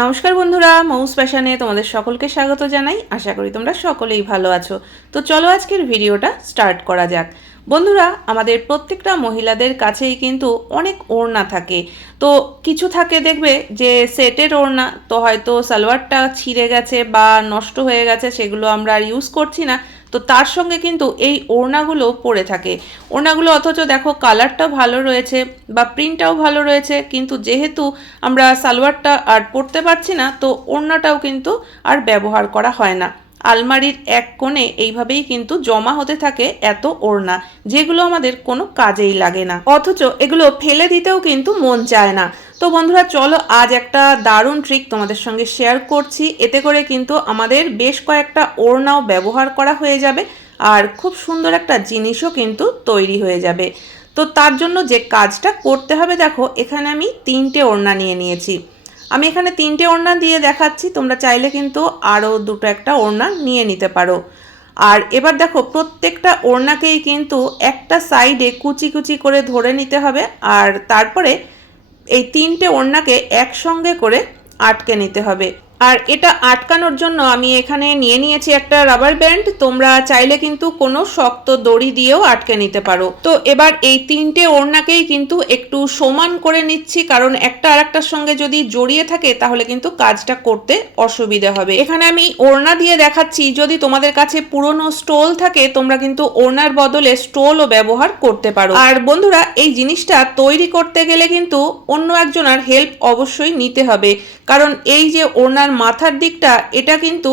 নমস্কার বন্ধুরা, মৌস ফ্যাশনে তোমাদের সকলকে স্বাগত জানাই। আশা করি তোমরা সকলেই ভালো আছো। তো চলো আজকের ভিডিওটা স্টার্ট করা যাক। বন্ধুরা, আমাদের প্রত্যেকটা মহিলাদের কাছেই কিন্তু অনেক ওড়না থাকে। তো কিছু থাকে দেখবে যে সেটের ওড়না, তো হয়তো সালোয়ারটা ছিঁড়ে গেছে বা নষ্ট হয়ে গেছে, সেগুলো আমরা আর ইউজ করছি না। তো তার সঙ্গে কিন্তু এই ওড়নাগুলো পরে থাকে। ওড়নাগুলো অথচ দেখো কালারটা ভালো রয়েছে বা প্রিন্টটাও ভালো রয়েছে, কিন্তু যেহেতু আমরা সালোয়ারটা আর পরতে পারছি না, তো ওড়নাটাও কিন্তু আর ব্যবহার করা হয় না। আলমারির এক কোণে এইভাবেই কিন্তু জমা হতে থাকে এত ওড়না, যেগুলো আমাদের কোনো কাজেই লাগে না। অথচ এগুলো ফেলে দিতেও কিন্তু মন চায় না। তো বন্ধুরা, চলো আজ একটা দারুণ ট্রিক তোমাদের সঙ্গে শেয়ার করছি। এতে করে কিন্তু আমাদের বেশ কয়েকটা ওড়নাও ব্যবহার করা হয়ে যাবে আর খুব সুন্দর একটা জিনিসও কিন্তু তৈরি হয়ে যাবে। তো তার জন্য যে কাজটা করতে হবে, দেখো, এখানে আমি তিনটে ওড়না নিয়ে নিয়েছি। আমি এখানে তিনটে ওড়না দিয়ে দেখাচ্ছি, তোমরা চাইলে কিন্তু আরও দুটো একটা ওড়না নিয়ে নিতে পারো। আর এবার দেখো, প্রত্যেকটা ওড়নাকেই কিন্তু একটা সাইডে কুচি কুচি করে ধরে নিতে হবে, আর তারপরে এই তিনটে ওড়নাকে একসঙ্গে করে আটকে নিতে হবে। আর এটা আটকানোর জন্য আমি এখানে নিয়ে নিয়েছি একটা রাবার ব্যান্ড তোমরা চাইলে কিন্তু কোনো শক্ত দড়ি দিয়েও আটকে নিতে পারো। তো এবার এই তিনটে ওড়নাকেই কিন্তু একটু সমান করে নিচ্ছি, কারণ একটা আর একটার সঙ্গে যদি জড়িয়ে থাকে, তাহলে কিন্তু কাজটা করতে অসুবিধা হবে। এখানে আমি ওড়না দিয়ে দেখাচ্ছি। যদি তোমাদের কাছে পুরনো স্টোল থাকে, তোমরা কিন্তু ওড়নার বদলে স্টোলও ব্যবহার করতে পারো। আর বন্ধুরা, এই জিনিসটা তৈরি করতে গেলে কিন্তু অন্য একজনের হেল্প অবশ্যই নিতে হবে। কারণ এই যে ওড়নার মাথার দিকটা, এটা কিন্তু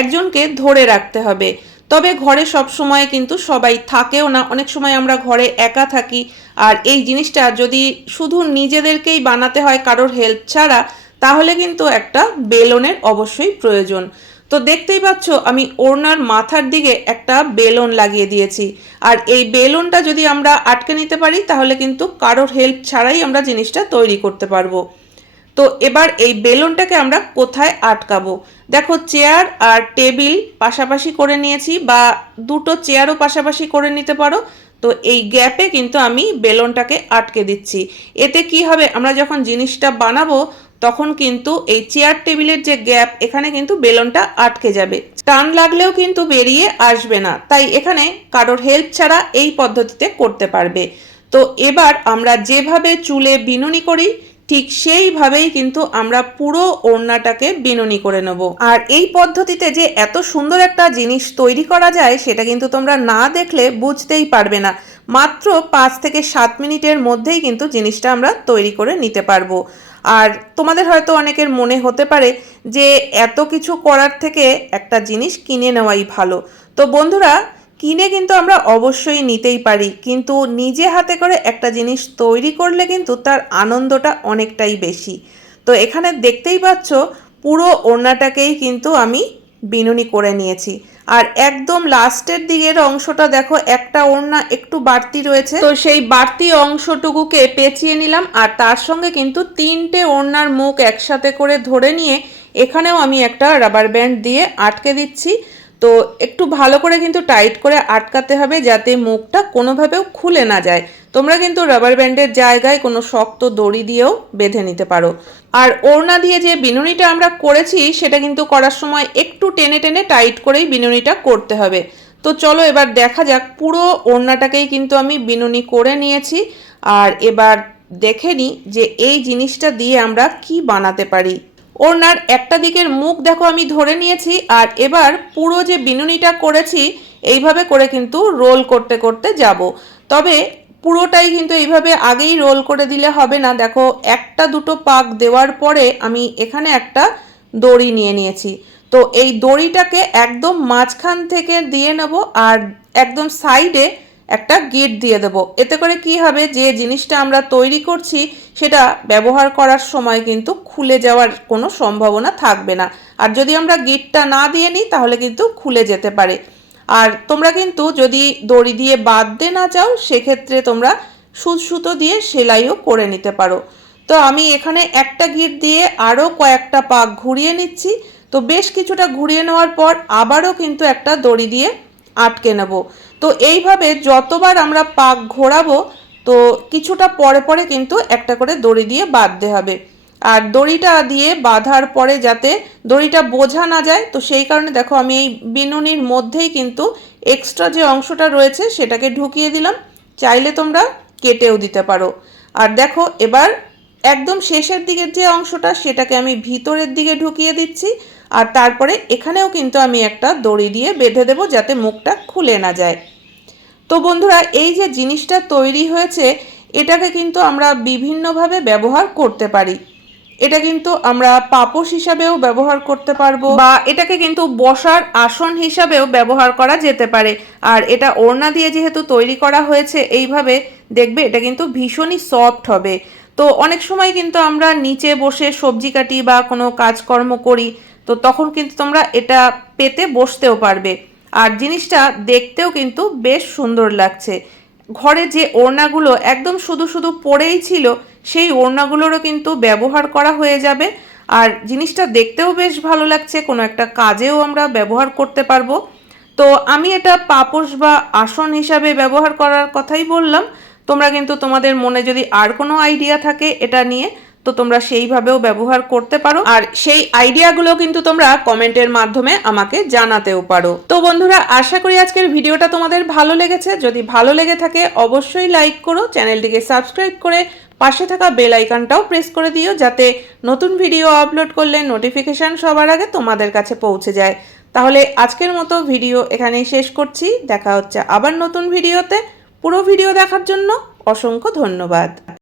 একজনকে ধরে রাখতে হবে। তবে ঘরে সব সময় কিন্তু সবাই থাকেও না। অনেক সময় আমরা ঘরে একা থাকি। আর এই জিনিসটা যদি শুধু নিজেদেরকেই বানাতে হয় কারোর হেল্প ছাড়া, তাহলে কিন্তু একটা বেলনের অবশ্যই প্রয়োজন। তো দেখতেই পাচ্ছ, আমি ওড়নার মাথার দিকে একটা বেলন লাগিয়ে দিয়েছি। আর এই বেলনটা যদি আমরা আটকে নিতে পারি, তাহলে কিন্তু কারোর হেল্প ছাড়াই আমরা জিনিসটা তৈরি করতে পারব। তো এবার এই বেলুনটাকে আমরা কোথায় আটকাবো? দেখো চেয়ার আর টেবিল পাশাপাশি করে নিয়েছি বা দুটো চেয়ারও পাশাপাশি করে নিতে পারো। তো এই গ্যাপে কিন্তু আমি বেলুনটাকে আটকে দিচ্ছি। এতে কি হবে? আমরা যখন জিনিসটা বানাবো, তখন কিন্তু এই চেয়ার টেবিলের যে গ্যাপ এখানে কিন্তু বেলুনটা আটকে যাবে। টান লাগলেও কিন্তু বেরিয়ে আসবে না। তাই এখানে কারোর হেল্প ছাড়া এই পদ্ধতিতে করতে পারবে। তো এবার আমরা যেভাবে চুলে বিনুনি করি ঠিক সেইভাবেই কিন্তু আমরা পুরো ওড়নাটাকে বিনুনি করে নেব। আর এই পদ্ধতিতে যে এত সুন্দর একটা জিনিস তৈরি করা যায়, সেটা কিন্তু তোমরা না দেখলে বুঝতেই পারবে না। মাত্র পাঁচ থেকে সাত মিনিটের মধ্যেই কিন্তু জিনিসটা আমরা তৈরি করে নিতে পারব। আর তোমাদের হয়তো অনেকের মনে হতে পারে যে এত কিছু করার থেকে একটা জিনিস কিনে নেওয়াই ভালো। তো বন্ধুরা কিনে কিন্তু আমরা অবশ্যই নিতেই পারি। কিন্তু নিজে হাতে করে একটা জিনিস তৈরি করলে কিন্তু তার আনন্দটা অনেকটাই বেশি। তো এখানে দেখতেই পাচ্ছ, পুরো ওড়নাটাকেই কিন্তু আমি বিনুনি করে নিয়েছি। আর একদম লাস্টের দিকের অংশটা দেখো, একটা ওড়না একটু বাড়তি রয়েছে। তো সেই বাড়তি অংশটুকুকে পেঁচিয়ে নিলাম আর তার সঙ্গে কিন্তু তিনটে ওড়নার মুখ একসাথে করে ধরে নিয়ে এখানেও আমি একটা রাবার ব্যান্ড দিয়ে আটকে দিচ্ছি। তো একটু ভালো করে কিন্তু টাইট করে আটকাতে হবে যাতে মুখটা কোনোভাবেও খুলে না যায়। তোমরা কিন্তু রাবার ব্যান্ডের জায়গায় কোনো শক্ত দড়ি দিয়েও বেঁধে নিতে পারো। আর ওড়না দিয়ে যে বিনুনিটা আমরা করেছি, সেটা কিন্তু করার সময় একটু টেনে টেনে টাইট করেই বিনুনিটা করতে হবে। তো চলো এবার দেখা যাক, পুরো ওড়নাটাকেই কিন্তু আমি বিনুনি করে নিয়েছি। আর এবার দেখে নিই যে এই জিনিসটা দিয়ে আমরা কি বানাতে পারি। ওড়নার একটা দিকের মুখ দেখো আমি ধরে নিয়েছি, আর এবার পুরো যে বিনুনিটা করেছি, এইভাবে করে কিন্তু রোল করতে করতে যাব। তবে পুরোটাই কিন্তু এইভাবে আগেই রোল করে দিলে হবে না। দেখো, একটা দুটো পাক দেওয়ার পরে আমি এখানে একটা দড়ি নিয়ে নিয়েছি। তো এই দড়িটাকে একদম মাঝখান থেকে দিয়ে নেব, আর একদম সাইডে একটা গিট দিয়ে দেবো। এতে করে কি হবে? যে জিনিসটা আমরা তৈরি করছি, সেটা ব্যবহার করার সময় কিন্তু খুলে যাওয়ার কোনো সম্ভাবনা থাকবে না। আর যদি আমরা গিটটা না দিয়ে নিই, তাহলে কিন্তু খুলে যেতে পারে। আর তোমরা কিন্তু যদি দড়ি দিয়ে বাঁধতে না চাও, সেক্ষেত্রে তোমরা সুদ সুতো দিয়ে সেলাইও করে নিতে পারো। তো আমি এখানে একটা গিট দিয়ে আরও কয়েকটা পাক ঘুরিয়ে নিচ্ছি। তো বেশ কিছুটা ঘুরিয়ে নেওয়ার পর আবারও কিন্তু একটা দড়ি দিয়ে আটকে নেব। তো এইভাবে যতবার আমরা পাক ঘোরাবো, তো কিছুটা পরে পরে কিন্তু একটা করে দড়ি দিয়ে বাঁধতে হবে। আর দড়িটা দিয়ে বাঁধার পরে যাতে দড়িটা বোঝা না যায়, তো সেই কারণে দেখো আমি এই বিনুনির মধ্যেই কিন্তু এক্সট্রা যে অংশটা রয়েছে সেটাকে ঢুকিয়ে দিলাম। চাইলে তোমরা কেটেও দিতে পারো। আর দেখো এবার একদম শেষের দিকের যে অংশটা সেটাকে আমি ভিতরের দিকে ঢুকিয়ে দিচ্ছি। আর তারপরে এখানেও কিন্তু আমি একটা দড়ি দিয়ে বেঁধে দেবো যাতে মুখটা খুলে না যায়। তো বন্ধুরা, এই যে জিনিসটা তৈরি হয়েছে, এটাকে কিন্তু আমরা বিভিন্নভাবে ব্যবহার করতে পারি। এটা কিন্তু আমরা পাপোশ হিসাবেও ব্যবহার করতে পারব বা এটাকে কিন্তু বসার আসন হিসাবেও ব্যবহার করা যেতে পারে। আর এটা ওড়না দিয়ে যেহেতু তৈরি করা হয়েছে, এইভাবে দেখবে এটা কিন্তু ভীষণই সফট হবে। তো অনেক সময় কিন্তু আমরা নিচে বসে সবজি কাটি বা কোনো কাজকর্ম করি তো তখন কিন্তু তোমরা এটা পেতে বসতেও পারবে। আর জিনিসটা দেখতেও কিন্তু বেশ সুন্দর লাগছে। ঘরে যে ওড়নাগুলো একদম শুধু শুধু পড়েই ছিল, সেই ওড়নাগুলোরও কিন্তু ব্যবহার করা হয়ে যাবে। আর জিনিসটা দেখতেও বেশ ভালো লাগছে, কোনো একটা কাজেও আমরা ব্যবহার করতে পারব। তো আমি এটা পাপোশ বা আসন হিসাবে ব্যবহার করার কথাই বললাম। তোমরা কিন্তু তোমাদের মনে যদি আর কোনো আইডিয়া থাকে এটা নিয়ে তো তোমরা সেইভাবেও ব্যবহার করতে পারো। আর সেই আইডিয়াগুলো কিন্তু তোমরা কমেন্টের মাধ্যমে আমাকে জানাতেও পারো। তো বন্ধুরা, আশা করি আজকের ভিডিওটা তোমাদের ভালো লেগেছে। যদি ভালো লেগে থাকে, অবশ্যই লাইক করো, চ্যানেলটিকে সাবস্ক্রাইব করে পাশে থাকা বেল আইকনটাও প্রেস করে দিও, যাতে নতুন ভিডিও আপলোড করলে নোটিফিকেশান সবার আগে তোমাদের কাছে পৌঁছে যায়। তাহলে আজকের মতো ভিডিও এখানেই শেষ করছি। দেখা হচ্ছে আবার নতুন ভিডিওতে। পুরো ভিডিও দেখার জন্য অসংখ্য ধন্যবাদ।